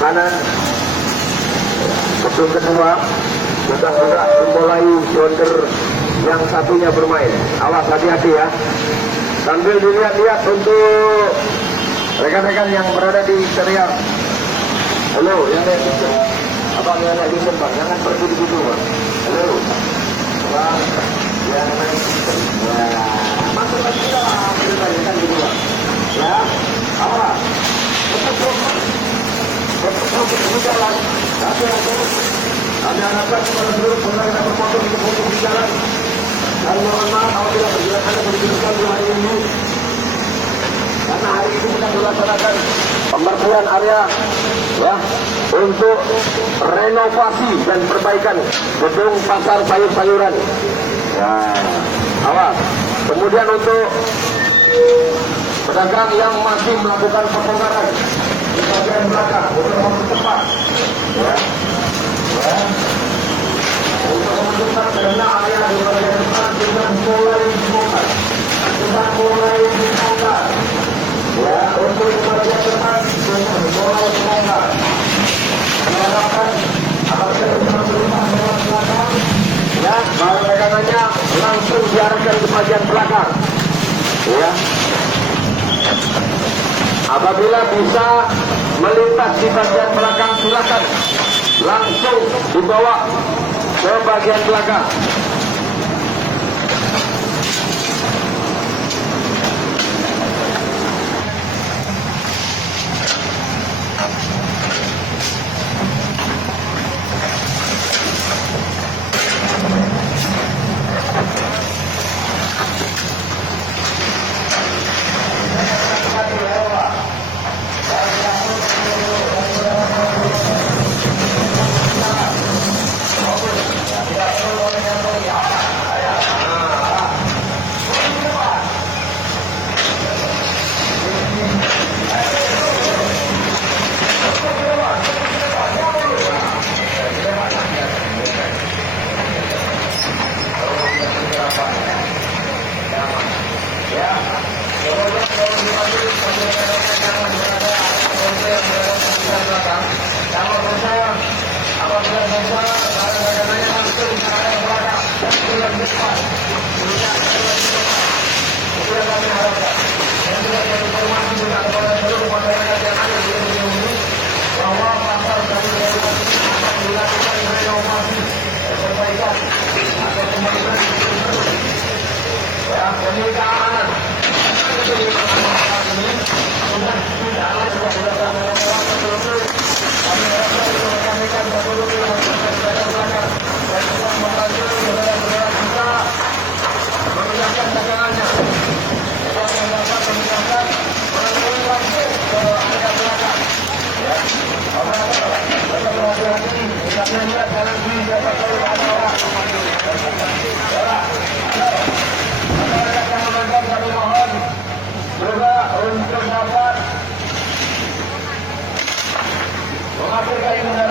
kanan. Gedung kedua sudah mulai jonder yang satunya bermain. Awas, hati-hati ya. Sambil dilihat-lihat untuk rekan-rekan yang berada di teriak. Halo, yang ada di abang yang ada di tempat, jangan pergi di situ, Bang. Halo, bang, yang naik ya, masuk lagi lah, kita gitu, Bang. Ya, apa? Tetap jalan. Kami harapkan kepada seluruh pengendara bermotor untuk di jalan. Dan mohon maaf apabila perjalanan berjalan di hari ini. Karena hari ini kita melaksanakan pembersihan area ya untuk renovasi dan perbaikan gedung pasar sayur-sayuran. Ya, awas. Kemudian untuk pedagang yang masih melakukan pembongkaran di bagian belakang untuk mempercepat. Ya. Ya. Untuk menentukan karena area di bagian depan sudah mulai dibongkar. Ya, untuk di bagian depan sudah mulai dibongkar. Diharapkan apabila sudah berubah lewat belakang, ya, barang dagangannya langsung diarahkan ke bagian belakang. Ya. Apabila bisa melintas di bagian belakang, silakan langsung dibawa ke bagian belakang. Untuk dapat mengatur keinginan